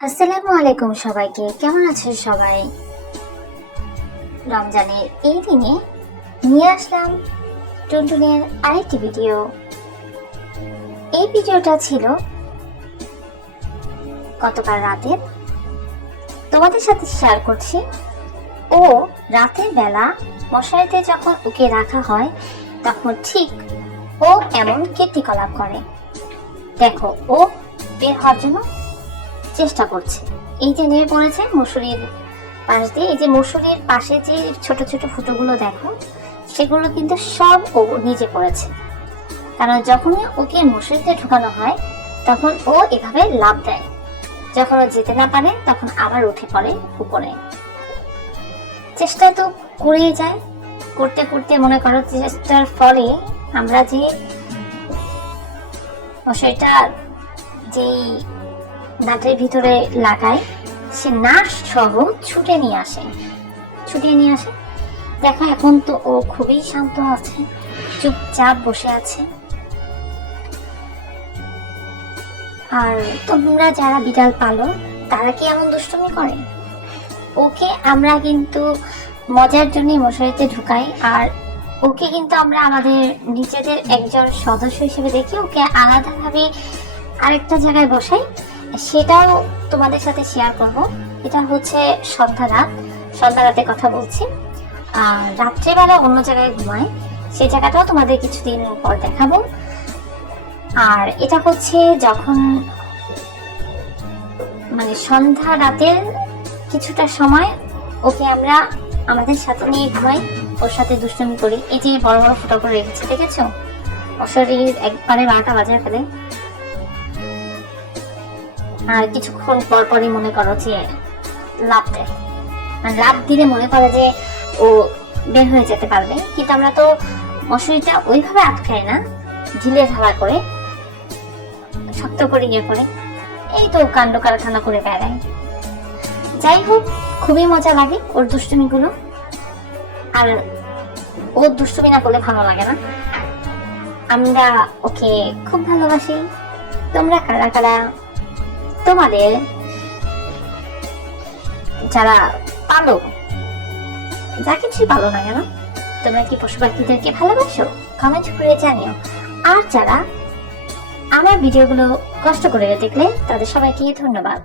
আসসালামু আলাইকুম সবাইকে। কেমন আছেন সবাই? রমজানের এই দিনে নিয়ে আসলাম টুনটুনের আরেকটি ভিডিও। এই ভিডিওটা ছিল গতকাল রাতের তোমাদের সাথে শেয়ার করছি। ও রাতের বেলা মশারিতে যখন ওকে রাখা হয়, তখন ঠিক ও এমন কীর্তিকলাপ করে। দেখো, ও বের হওয়ার জন্য চেষ্টা করছে। এই যে নেমে পড়েছে মসুরির পাশ দিয়ে, এই যে মসুরির পাশে যে ছোট ছোট ফুটোগুলো দেখো, সেগুলো কিন্তু সব ও নিজে করেছে কারণ যখনই ওকে মসুরিতে ঢুকানো হয়, তখন ও এভাবে লাভ দেয়। যখন ও যেতে না পারে, তখন আবার উঠে পড়ে উপরে। চেষ্টা তো করেই যায়। করতে করতে মনে করো চেষ্টার ফলে আমরা যে মশারিটা যেই দাঁতের ভিতরে লাগায়, সে নার্স সহ ছুটে নিয়ে আসে। ছুটে নিয়ে আসে। দেখো, এখন তো ও খুবই শান্ত আছে, চুপচাপ বসে আছে। আর তোমরা যারা বিড়াল পালো তারা কি এমন দুষ্টুমি করে? ওকে আমরা কিন্তু মজার জন্য মশারিতে ঢুকাই, আর ওকে কিন্তু আমরা আমাদের নিজেদের একজন সদস্য হিসেবে দেখি। ওকে আলাদাভাবে আরেকটা জায়গায় বসাই। সেটাও তোমাদের সাথে শেয়ার করব। এটা হচ্ছে সন্ধ্যা রাত। সন্ধ্যা রাতে কথা বলছি। আর রাত্রেবেলা অন্য জায়গায় ঘুমায় সেই জায়গাটাও তোমাদের কিছুদিন পর দেখাবো। আর এটা হচ্ছে যখন মানে সন্ধ্যা রাতের কিছুটা সময় ওকে আমরা আমাদের সাথে নিয়ে ঘুমাই, ওর সাথে দুষ্টুমি করি। এই যে বড় বড় ফুটো করে রেখেছে, দেখেছ? ওর শরীর একবারে বারোটা বাজায় ফেলে। আর কিছুক্ষণ পর পরই মনে করো যে লাভ দেয়। আর লাভ দিলে মনে করে যে ও বের হয়ে যেতে পারবে। কিন্তু আমরা তো মশুরিটা ওইভাবে আটকাই না, ঢিলে ঢালা করে, শক্ত করে ইয়ে করে। এই তো কাণ্ড কারখানা করে বেড়ায় যাই হোক, খুবই মজা লাগে ওর দুষ্টুমিগুলো। আর ওর দুষ্টুমি না করলে ভালো লাগে না। আমরা ওকে খুব ভালোবাসি। তোমরা কারা কারা? তোমাদের যারা পালো, যা কিছুই পালো না কেন, তোমরা কি পশু পাখিদেরকে ভালোবাসো? কমেন্ট করে জানিও। আর যারা আমার ভিডিওগুলো কষ্ট করে দেখলে, তাদের সবাইকে ধন্যবাদ।